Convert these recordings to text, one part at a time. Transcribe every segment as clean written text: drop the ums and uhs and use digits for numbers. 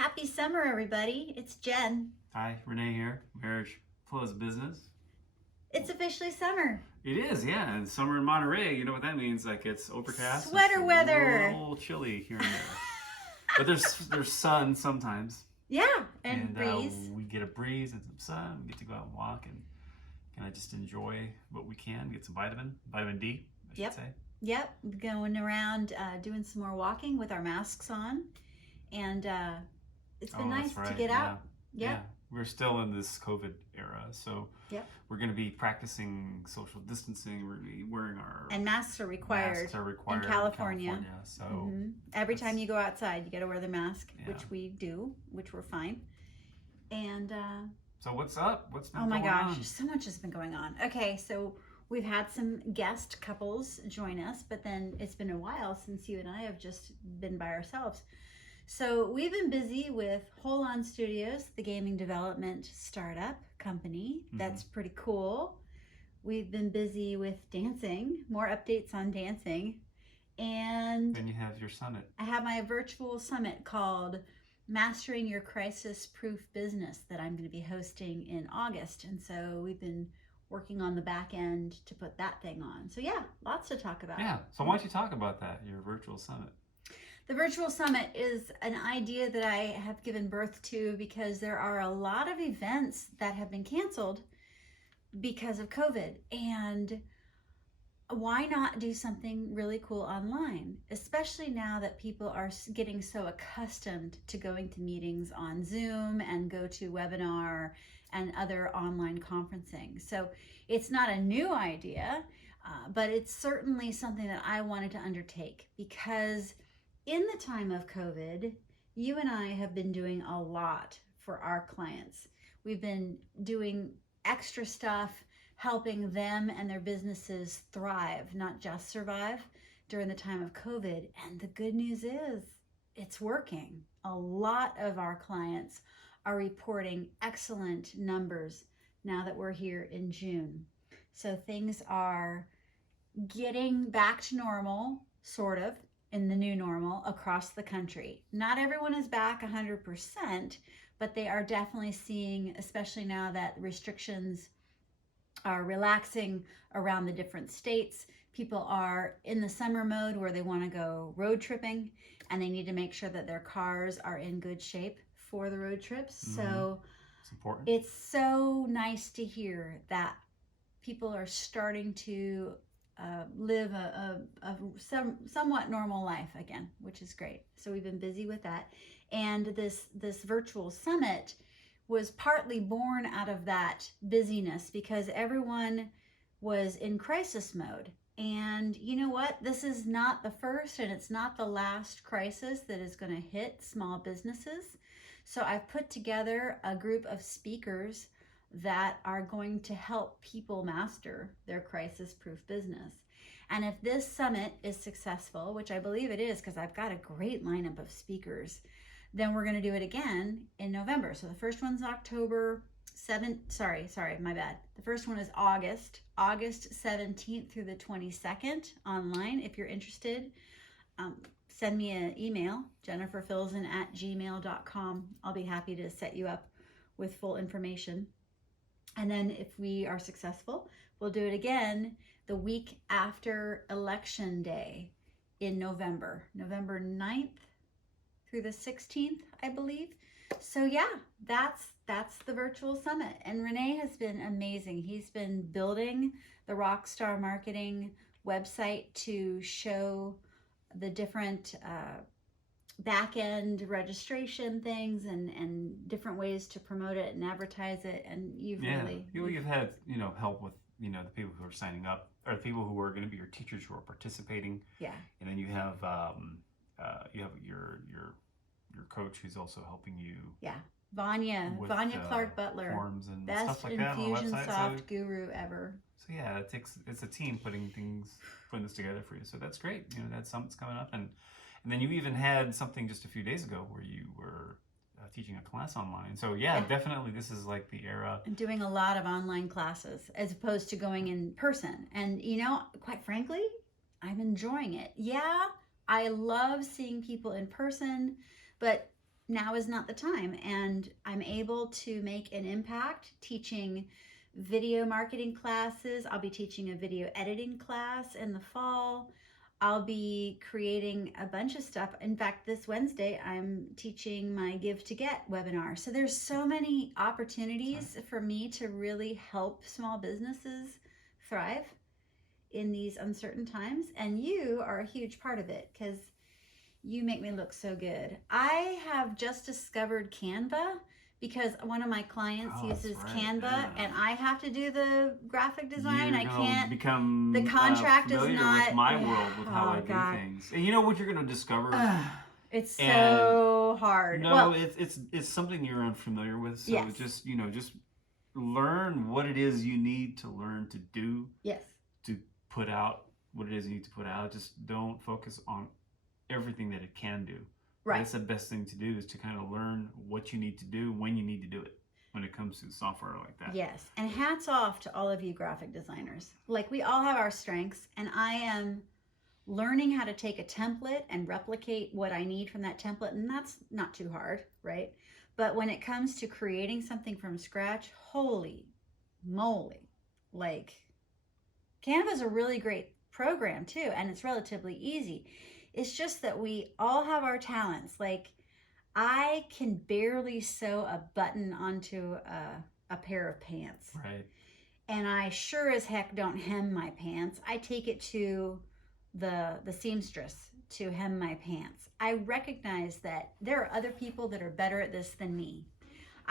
Happy summer, everybody. It's Jen. Hi, Renee here. Marriage Flows Business. It's officially summer. It is, yeah. And summer in Monterey, you know what that means? Like it's overcast. Sweater it's weather. A little chilly here and there. But there's sun sometimes. Yeah, and breeze. We get a breeze and some sun. We get to go out and walk and kind of just enjoy what we can. Get some vitamin D, I should say. Yep, going around doing some more walking with our masks on. And it's been nice to get out. Yeah. We're still in this COVID era, so we're going to be practicing social distancing. We're going to be wearing our and masks are required in California. So every time you go outside, you got to wear the mask, which we do, which we're fine. And so what's up? What's been going on? Oh my gosh, on? so much has been going on. Okay, so we've had some guest couples join us, but then it's been a while since you and I have just been by ourselves. So we've been busy with Holon Studios, the gaming development startup company. That's pretty cool. We've been busy with dancing, more updates on dancing. And then you have your summit. I have my virtual summit called Mastering Your Crisis-Proof Business that I'm going to be hosting in August. And so we've been working on the back end to put that thing on. So yeah, lots to talk about. Yeah, so why don't you talk about that, your virtual summit? The virtual summit is an idea that I have given birth to because there are a lot of events that have been canceled because of COVID. And why not do something really cool online, especially now that people are getting so accustomed to going to meetings on Zoom and GoToWebinar and other online conferencing. So it's not a new idea, but it's certainly something that I wanted to undertake because in the time of COVID, you and I have been doing a lot for our clients. We've been doing extra stuff, helping them and their businesses thrive, not just survive during the time of COVID. And the good news is it's working. A lot of our clients are reporting excellent numbers now that we're here in June. So things are getting back to normal, sort of, in the new normal across the country. Not everyone is back 100%, but they are definitely seeing, especially now that restrictions are relaxing around the different states, people are in the summer mode where they want to go road tripping and they need to make sure that their cars are in good shape for the road trips. So it's important. It's so nice to hear that people are starting to live a somewhat normal life again, which is great. So we've been busy with that. And this virtual summit was partly born out of that busyness because everyone was in crisis mode. And you know what? This is not the first and it's not the last crisis that is going to hit small businesses. So I've put together a group of speakers that are going to help people master their crisis-proof business. And if this summit is successful, which I believe it is because I've got a great lineup of speakers, then we're going to do it again in November. So the first one's October 7th. Sorry, my bad. The first one is August 17th through the 22nd online. If you're interested, send me an email, jenniferfilzen@gmail.com. I'll be happy to set you up with full information. And then if we are successful, we'll do it again the week after Election Day in November 9th through the 16th, I believe. So yeah, that's the virtual summit. And Renee has been amazing. He's been building the Rockstar Marketing website to show the different back-end registration things and different ways to promote it and advertise it. And you've you've had help with the people who are signing up or the people who are going to be your teachers who are participating. Yeah. And then you have your coach who's also helping you. Yeah. Vanya Clark Butler, forms and best stuff like that on the website. Infusionsoft guru ever. So yeah, it's a team putting this together for you. So that's great. That summit's coming up, and then you even had something just a few days ago where you were teaching a class online. So yeah, definitely this is like the era. I'm doing a lot of online classes as opposed to going in person, and quite frankly, I'm enjoying it. Yeah, I love seeing people in person, but now is not the time. And I'm able to make an impact teaching video marketing classes. I'll be teaching a video editing class in the fall. I'll be creating a bunch of stuff. In fact, this Wednesday, I'm teaching my Give to Get webinar. So there's so many opportunities for me to really help small businesses thrive in these uncertain times. And you are a huge part of it because you make me look so good. I have just discovered Canva because one of my clients uses Canva, and I have to do the graphic design. I can't become the contract is not with my world with how I do things. And you know what you're going to discover? It's so hard. No, well, it's something you're unfamiliar with. So yes. just learn what it is you need to learn to do. Yes. To put out what it is you need to put out. Just don't focus on everything that it can do. Right. That's the best thing to do, is to kind of learn what you need to do when you need to do it when it comes to software like that. Yes. And hats off to all of you graphic designers. Like, we all have our strengths, and I am learning how to take a template and replicate what I need from that template, and that's not too hard, right? But when it comes to creating something from scratch, holy moly. Like, Canva is a really great program too, and it's relatively easy. It's just that we all have our talents. Like, I can barely sew a button onto a pair of pants. Right. And I sure as heck don't hem my pants. I take it to the seamstress to hem my pants. I recognize that there are other people that are better at this than me.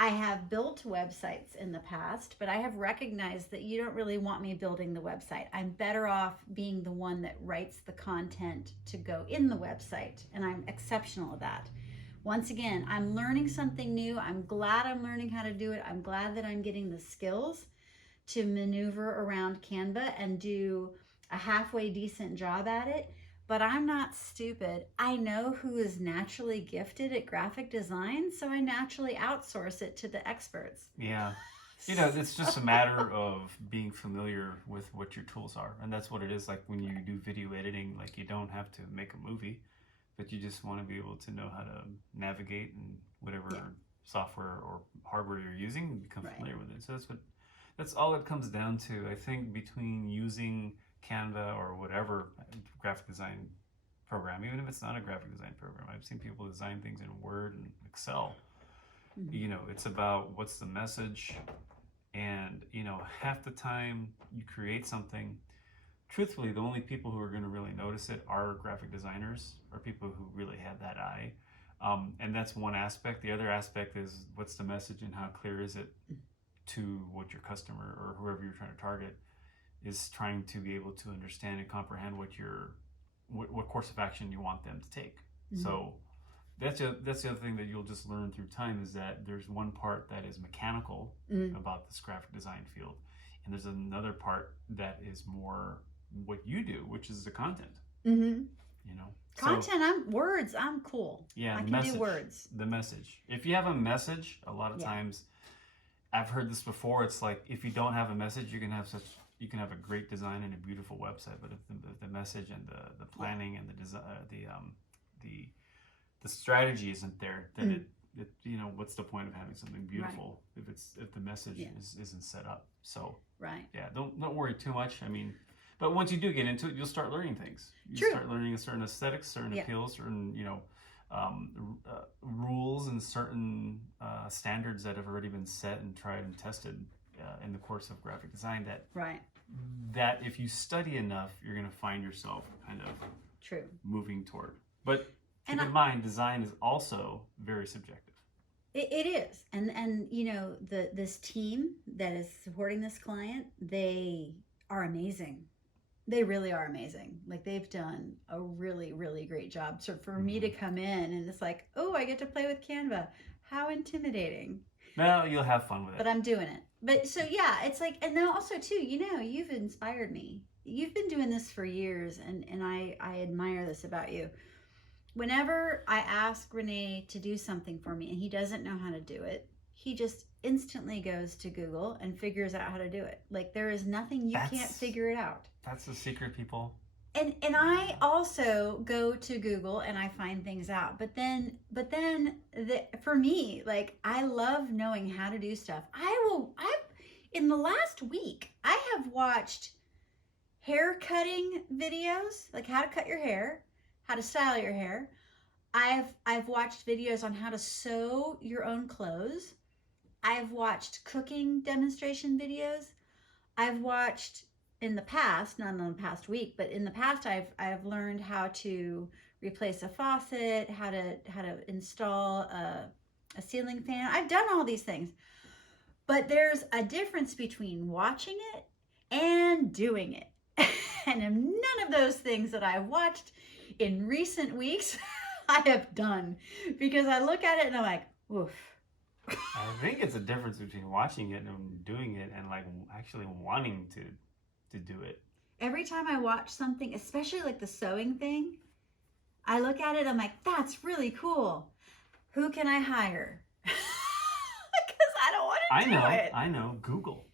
I have built websites in the past, but I have recognized that you don't really want me building the website. I'm better off being the one that writes the content to go in the website, and I'm exceptional at that. Once again, I'm learning something new. I'm glad I'm learning how to do it. I'm glad that I'm getting the skills to maneuver around Canva and do a halfway decent job at it. But I'm not stupid. I know who is naturally gifted at graphic design, so I naturally outsource it to the experts. Yeah. You know, it's just a matter of being familiar with what your tools are. And that's what it is. Like when you do video editing, like, you don't have to make a movie, but you just want to be able to know how to navigate and whatever software or hardware you're using and become familiar with it. So that's all it comes down to. I think between using Canva or whatever graphic design program, even if it's not a graphic design program, I've seen people design things in Word and Excel. Mm-hmm. You know, it's about what's the message, and you know, half the time you create something, truthfully, the only people who are going to really notice it are graphic designers, or people who really have that eye. And that's one aspect. The other aspect is what's the message and how clear is it to what your customer or whoever you're trying to target is trying to be able to understand and comprehend what course of action you want them to take. Mm-hmm. So that's the other thing that you'll just learn through time, is that there's one part that is mechanical about this graphic design field, and there's another part that is more what you do, which is the content. Mm-hmm. You know, content. I'm cool. Yeah, I can do words. The message. If you have a message, a lot of times, I've heard this before. It's like, if you don't have a message, you can have a great design and a beautiful website, but if the message and the planning and the design, the strategy isn't there, then it you know, what's the point of having something beautiful if the message isn't set up? So don't worry too much. I mean, but once you do get into it, you'll start learning things. You start learning certain aesthetics, certain appeals, certain rules, and certain standards that have already been set and tried and tested in the course of graphic design, that if you study enough, you're going to find yourself kind of moving toward. But keep in mind, design is also very subjective. It is. And you know, this team that is supporting this client, they are amazing. They really are amazing. Like, they've done a really, really great job. So for me to come in and it's like, oh, I get to play with Canva. How intimidating. Well, you'll have fun with it. But I'm doing it. But so, yeah, it's like, and then also too, you know, you've inspired me. You've been doing this for years, and I admire this about you. Whenever I ask Renee to do something for me and he doesn't know how to do it, he just instantly goes to Google and figures out how to do it. Like, there is nothing you can't figure it out. That's the secret, people. and I also go to Google and I find things out. For me, like I love knowing how to do stuff. I in the last week I have watched hair cutting videos, like how to cut your hair, how to style your hair. I've watched videos on how to sew your own clothes. I've watched cooking demonstration videos. I've watched in the past, not in the past week, but in the past I've learned how to replace a faucet, how to install a ceiling fan. I've done all these things. But there's a difference between watching it and doing it. And none of those things that I've watched in recent weeks I have done, because I look at it and I'm like, oof. I think it's a difference between watching it and doing it, and like actually wanting to do it. Every time I watch something, especially like the sewing thing, I look at it, I'm like, that's really cool. Who can I hire? Because I don't want to do it. I know. Google.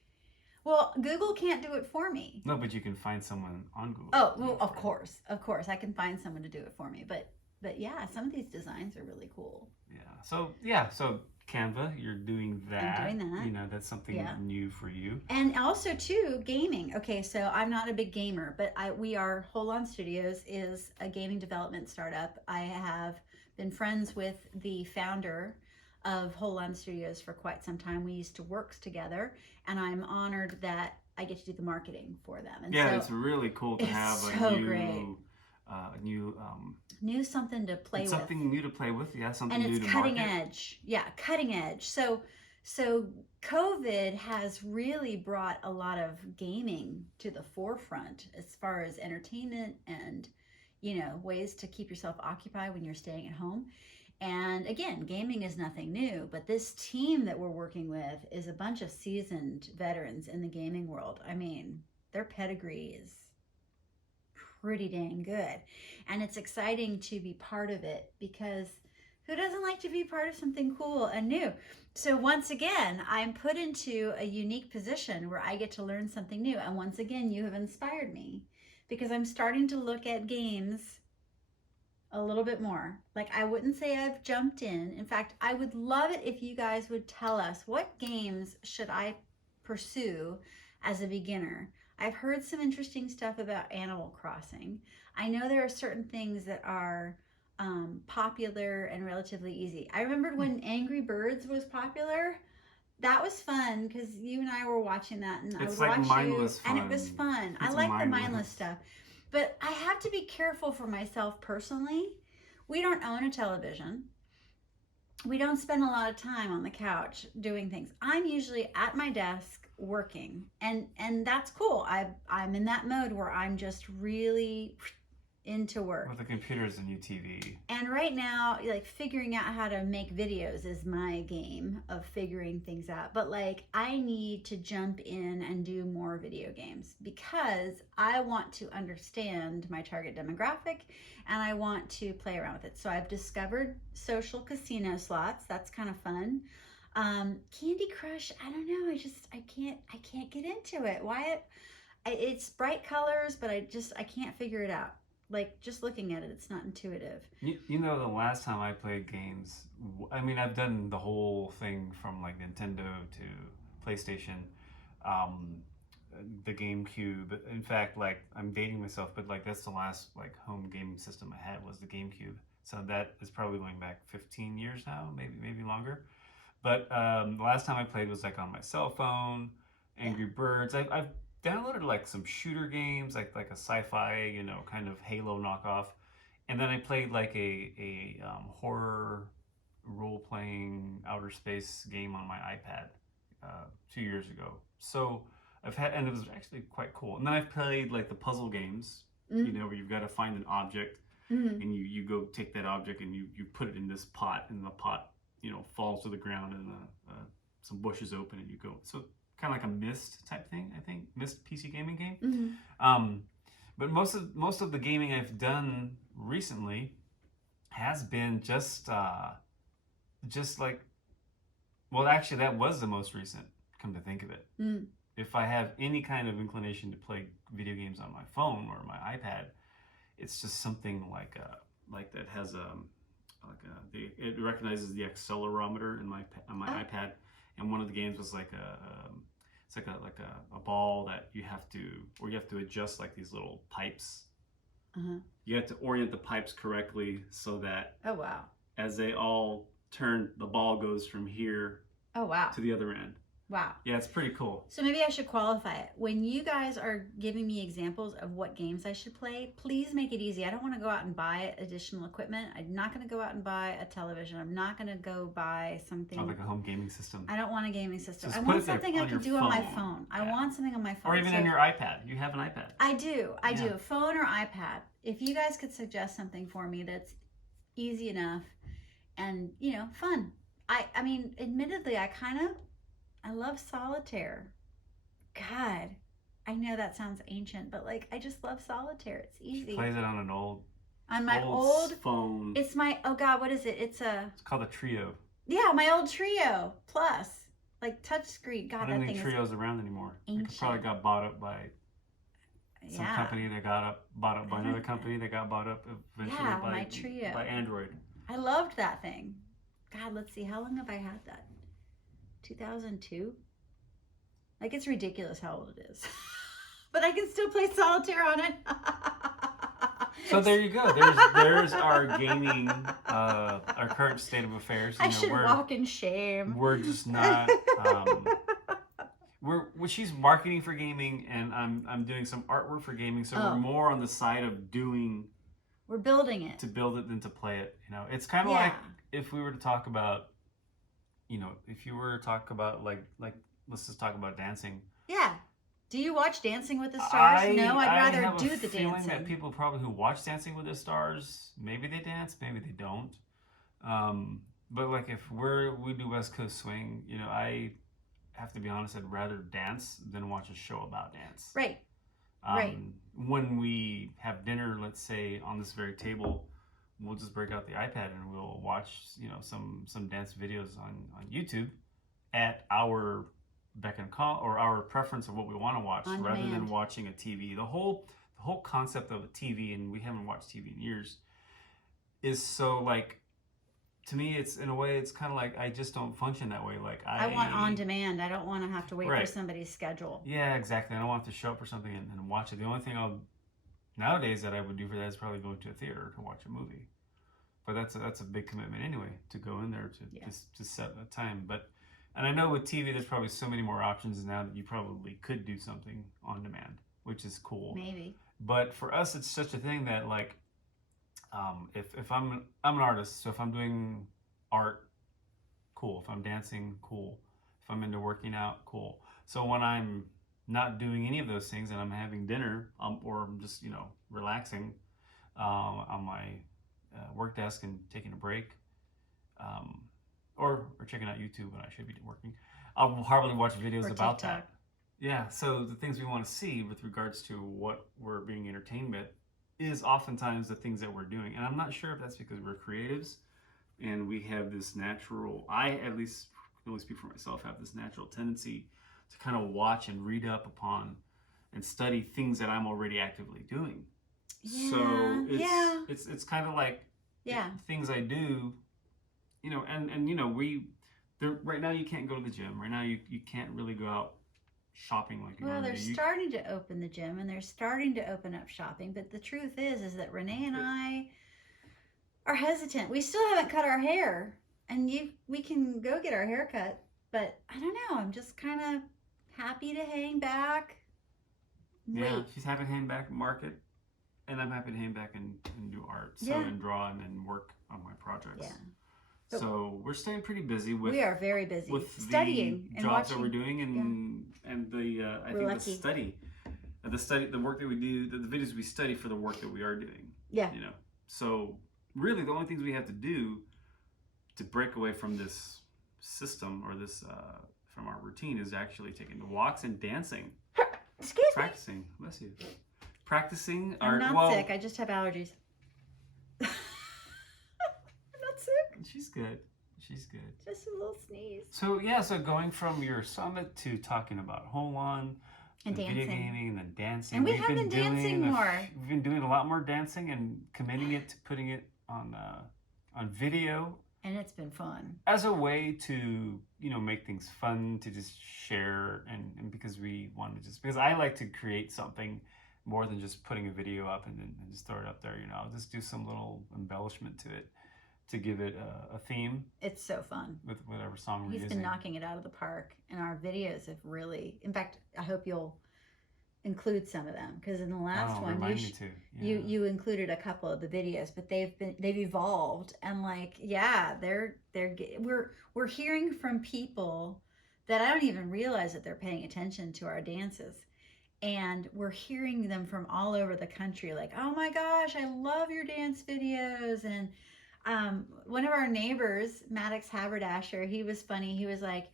Well, Google can't do it for me. No, but you can find someone on Google. Oh, well, of course, I can find someone to do it for me. But yeah, some of these designs are really cool. So Canva, you're doing that. I'm doing that. You know, that's something new for you. And also too, gaming. Okay, so I'm not a big gamer, but we are Holon Studios is a gaming development startup. I have been friends with the founder of Holon Studios for quite some time. We used to work together, and I'm honored that I get to do the marketing for them. And yeah, so it's really cool to have so a new, great. New something to play with. Something new to play with, yeah. Something and new it's to cutting market. edge. Yeah, cutting edge. So COVID has really brought a lot of gaming to the forefront as far as entertainment and, ways to keep yourself occupied when you're staying at home. And again, gaming is nothing new, but this team that we're working with is a bunch of seasoned veterans in the gaming world. I mean, their pedigree is pretty dang good. And it's exciting to be part of it, because who doesn't like to be part of something cool and new? So once again, I'm put into a unique position where I get to learn something new. And once again, you have inspired me, because I'm starting to look at games a little bit more. Like, I wouldn't say I've jumped in. In fact, I would love it if you guys would tell us, what games should I pursue as a beginner? I've heard some interesting stuff about Animal Crossing. I know there are certain things that are popular and relatively easy. I remembered when Angry Birds was popular. That was fun, because you and I were watching that, and I would watch mindless you, and it was fun. I like the mindless stuff. But I have to be careful for myself personally. We don't own a television. We don't spend a lot of time on the couch doing things. I'm usually at my desk working, and that's cool. I'm in that mode where I'm just really into work. With the computer is a new TV. And right now, like, figuring out how to make videos is my game of figuring things out. But like, I need to jump in and do more video games, because I want to understand my target demographic and I want to play around with it. So I've discovered social casino slots. That's kind of fun. Candy Crush, I don't know. I can't get into it. Why? It's bright colors, but I can't figure it out. Like, just looking at it, it's not intuitive. You know, the last time I played games, I mean, I've done the whole thing from like Nintendo to PlayStation, the GameCube. In fact, like, I'm dating myself, but like, that's the last like home gaming system I had was the GameCube. So that is probably going back 15 years now, maybe longer. But the last time I played was like on my cell phone, Angry Birds. I've downloaded like some shooter games, like a sci-fi, kind of Halo knockoff, and then I played like a horror role-playing outer space game on my iPad 2 years ago. So and it was actually quite cool. And then I've played like the puzzle games, where you've got to find an object, and you go take that object and you put it in this pot, and the pot falls to the ground, and some bushes open, and you go. So kind of like a Myst type thing, I think. Myst PC gaming game. But most of the gaming I've done recently has been just like, well, actually that was the most recent, come to think of it. If I have any kind of inclination to play video games on my phone or my iPad, it's just something like that has it recognizes the accelerometer in on my iPad, and one of the games was like it's like a ball that you have to adjust like these little pipes. You have to orient the pipes correctly so that Oh wow. as they all turn, the ball goes from here Oh wow. to the other end. Wow. Yeah, it's pretty cool. So maybe I should qualify it. When you guys are giving me examples of what games I should play, please make it easy. I don't want to go out and buy additional equipment. I'm not going to go out and buy a television. I'm not going to go buy something. Like a home gaming system. I don't want a gaming system. Just I put want it there something I on can your do on my phone. phone. I Yeah. want something on my phone. Or even So on your iPad. You have an iPad. I do. I do. A phone or iPad. If you guys could suggest something for me that's easy enough and, fun. I mean, admittedly, I love solitaire. God, I know that sounds ancient, but like I just love solitaire. It's easy. She plays it on an old my old phone. It's my what is it? It's called a Trio. Yeah, my old Trio Plus, like touchscreen. God, I that don't thing think is Trio's around anymore. ancient. It probably got bought up by some company that got bought up by another company that got bought up eventually Yeah, by my Trio. by Android. I loved that thing. God, let's see. How long have I had that? 2002? Like, it's ridiculous how old it is. But I can still play solitaire on it. So there you go. There's our gaming, our current state of affairs. I should walk in shame. We're just not. She's marketing for gaming, and I'm doing some artwork for gaming. So we're more on the side of doing. We're building it. To build it than to play it. It's kind of like if we were to talk about, if you were to talk about like let's just talk about dancing. Yeah. Do you watch Dancing with the Stars? No, I'd rather do the dancing. I have a feeling that people probably who watch Dancing with the Stars, maybe they dance, maybe they don't. But like if we do West Coast Swing, I have to be honest, I'd rather dance than watch a show about dance. Right. Right. When we have dinner, let's say on this very table, we'll just break out the iPad and we'll watch, some dance videos on YouTube at our beck and call or our preference of what we want to watch rather than watching a TV. The whole concept of a TV, and we haven't watched TV in years, is so like, to me, it's in a way, it's kind of like I just don't function that way. Like I want on demand. I don't want to have to wait for somebody's schedule. Yeah, exactly. I don't want to show up for something and watch it. The only thing nowadays that I would do for that is probably go to a theater to watch a movie. But that's a big commitment anyway, to go in there to set a time. And I know with TV, there's probably so many more options now that you probably could do something on demand, which is cool. Maybe. But for us, it's such a thing that like, if I'm an artist, so if I'm doing art, cool. If I'm dancing, cool. If I'm into working out, cool. So when I'm not doing any of those things and I'm having dinner, or I'm just relaxing on my work desk and taking a break, or checking out YouTube when I should be working, I'll hardly watch videos about that. Yeah, so the things we want to see with regards to what we're being entertained with is oftentimes the things that we're doing. And I'm not sure if that's because we're creatives and we have this natural, I at least can only speak for myself, have this natural tendency to kind of watch and read up upon and study things that I'm already actively doing. Yeah, so it's kind of like things I do, right now you can't go to the gym. Right now you can't really go out shopping like you normally do. They're starting to open the gym and they're starting to open up shopping, but the truth is that Renee and I are hesitant. We still haven't cut our hair, and we can go get our hair cut, but I don't know. I'm just kind of happy to hang back. Yeah, she's happy to hang back and market, and I'm happy to hang back and do art, and draw and work on my projects. Yeah. So we're staying pretty busy with. We are very busy with studying the and jobs watching, that we're doing, and the I think the study, the work that we do, the videos we study for the work that we are doing. Yeah. So really, the only things we have to do to break away from this system or this from our routine is actually taking the walks and dancing. Practicing. Bless you. Practicing. I'm not sick. I just have allergies. Sick. She's good. She's good. Just a little sneeze. So so going from your summit to talking about Holon, And video dancing. gaming and then dancing. And we have been dancing more. We've been doing a lot more dancing and committing it to putting it on video. And it's been fun. As a way to, make things fun, to just share, and because we want to because I like to create something more than just putting a video up and just throw it up there. I'll just do some little embellishment to it to give it a theme. It's so fun. With whatever song we're using. He's been knocking it out of the park, and our videos have really, in fact, I hope you'll include some of them, because in the last one you included a couple of the videos, but they've evolved, and we're hearing from people that I don't even realize that they're paying attention to our dances, and we're hearing them from all over the country, like, oh my gosh, I love your dance videos. And one of our neighbors, Maddox Haberdasher, he was funny. He was like,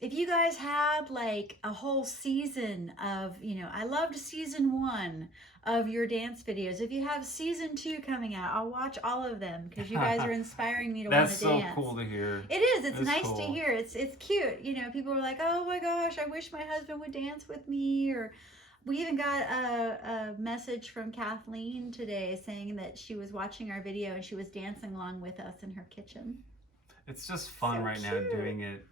if you guys had like a whole season of, I loved season 1 of your dance videos. If you have season 2 coming out, I'll watch all of them, because you guys are inspiring me to want to dance. That's so cool to hear. It is. It's nice to hear. It's cute. People are like, oh my gosh, I wish my husband would dance with me. Or we even got a message from Kathleen today saying that she was watching our video and she was dancing along with us in her kitchen. It's just fun right now doing it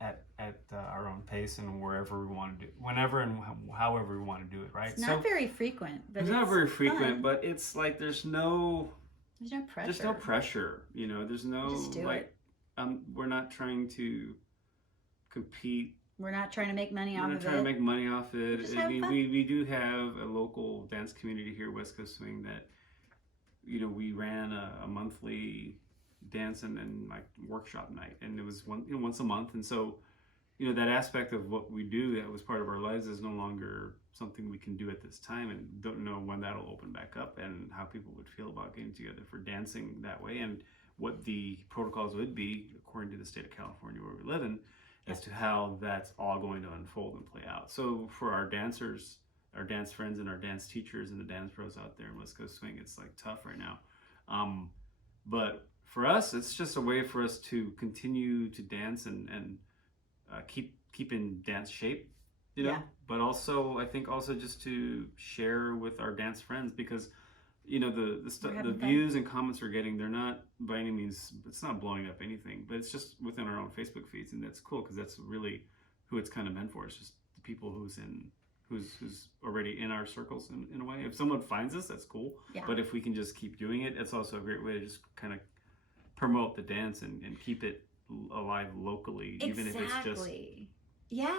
at our own pace and wherever we want to do, whenever and however we want to do it, right? It's not very frequent, but it's not very frequent, fun. But it's like there's no pressure. There's no pressure, There's no just do it. We're not trying to compete. We're not trying to make money off of it. We're not trying to make money off it. Just have fun. We do have a local dance community here, West Coast Swing, that we ran a monthly dance and like workshop night, and it was once a month, and so that aspect of what we do that was part of our lives is no longer something we can do at this time, and don't know when that'll open back up and how people would feel about getting together for dancing that way, and what the protocols would be according to the state of California where we live in, as to how that's all going to unfold and play out. So for our dancers, our dance friends, and our dance teachers and the dance pros out there in West Coast Swing, it's like tough right now, but for us, it's just a way for us to continue to dance and keep in dance shape, But also, I think also just to share with our dance friends, because the views and comments we're getting, they're not by any means, it's not blowing up anything, but it's just within our own Facebook feeds, and that's cool because that's really who it's kind of meant for. It's just the people who's already in our circles in a way. If someone finds us, that's cool. Yeah. But if we can just keep doing it, it's also a great way to just kind of promote the dance and keep it alive locally, even if it's just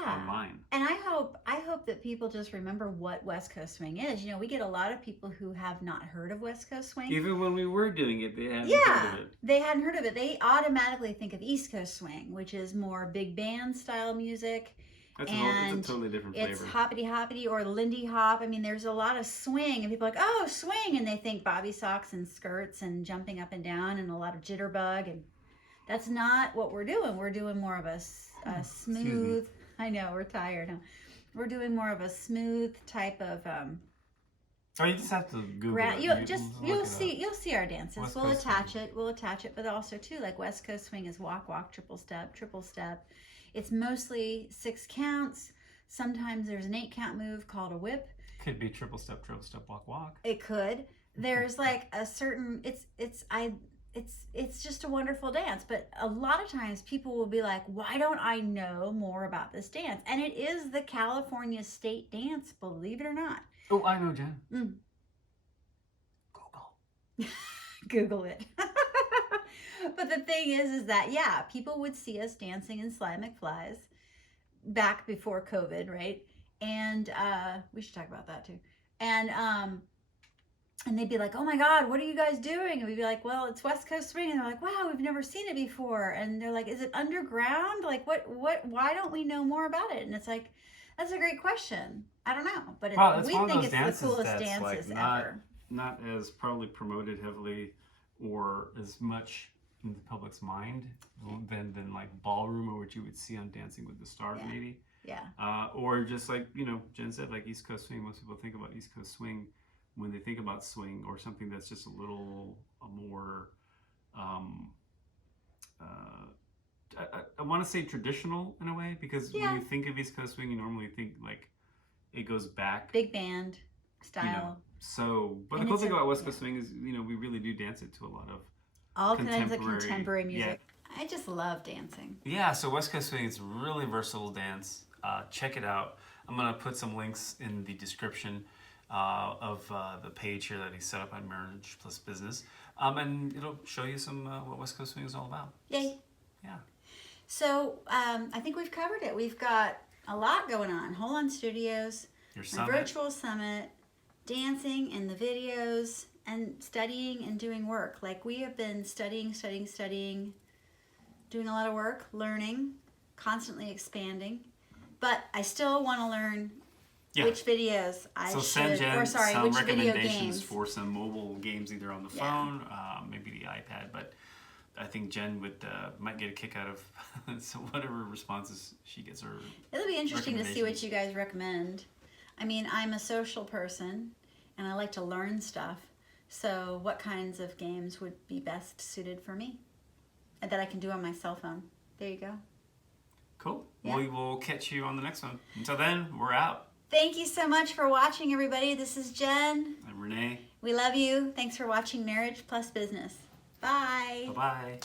online. And I hope that people just remember what West Coast Swing is. We get a lot of people who have not heard of West Coast Swing. Even when we were doing it, they hadn't heard of it. They hadn't heard of it. They automatically think of East Coast Swing, which is more big band style music. It's a totally different flavor. It's hoppity hoppity or Lindy Hop. I mean, there's a lot of swing, and people are like, oh, swing, and they think bobby socks and skirts and jumping up and down and a lot of jitterbug, and that's not what we're doing. We're doing more of a smooth. I know, we're tired, huh? We're doing more of a smooth type of. You just have to Google it. You'll see our dances. We'll attach it, but also too, like West Coast Swing is walk, walk, triple step. It's mostly 6 counts. Sometimes there's an 8-count move called a whip. Could be triple step, walk, walk. It could. There's like a certain. It's just a wonderful dance. But a lot of times people will be like, "Why don't I know more about this dance?" And it is the California state dance, believe it or not. Oh, I know, Jen. Google. Google it. But the thing is that, people would see us dancing in Sly McFly's back before COVID, right? And we should talk about that too. And they'd be like, oh my God, what are you guys doing? And we'd be like, well, it's West Coast Swing. And they're like, wow, we've never seen it before. And they're like, is it underground? Like, why don't we know more about it? And it's like, that's a great question. I don't know. But we think it's the coolest dances ever. Not as probably promoted heavily or as much in the public's mind than like ballroom, or what you would see on Dancing with the Stars, maybe. Yeah. Or just like, Jen said, like East Coast Swing. Most people think about East Coast Swing when they think about swing, or something that's just a little more, I want to say traditional in a way, because when you think of East Coast Swing, you normally think like it goes back. Big band style. You know, so, but And the cool it's thing a- about West yeah. Coast Swing is, you know, we really do dance it to a lot of All kinds of contemporary- contemporary music. I just love dancing. Yeah, so West Coast Swing is a really versatile dance. Check it out. I'm going to put some links in the description of the page here that he set up on Marriage Plus Business. And it'll show you some what West Coast Swing is all about. Yay. Yeah. So I think we've covered it. We've got a lot going on. Holon Studios, Your my summit. virtual summit, dancing and the videos, and studying and doing work. Like we have been studying, doing a lot of work, learning, constantly expanding. But I still want to learn Yeah. which videos I So should, send Jen or sorry, some which video recommendations games. for some mobile games, either on the Yeah. phone, maybe the iPad. But I think Jen would might get a kick out of so whatever responses she gets. Or It'll be interesting to see what recommendations. you guys recommend. I mean, I'm a social person and I like to learn stuff. So what kinds of games would be best suited for me and that I can do on my cell phone? There you go. Cool. Yeah. We will catch you on the next one. Until then, we're out. Thank you so much for watching, everybody. This is Jen. I'm Renee. We love you. Thanks for watching Marriage Plus Business. Bye. Bye-bye.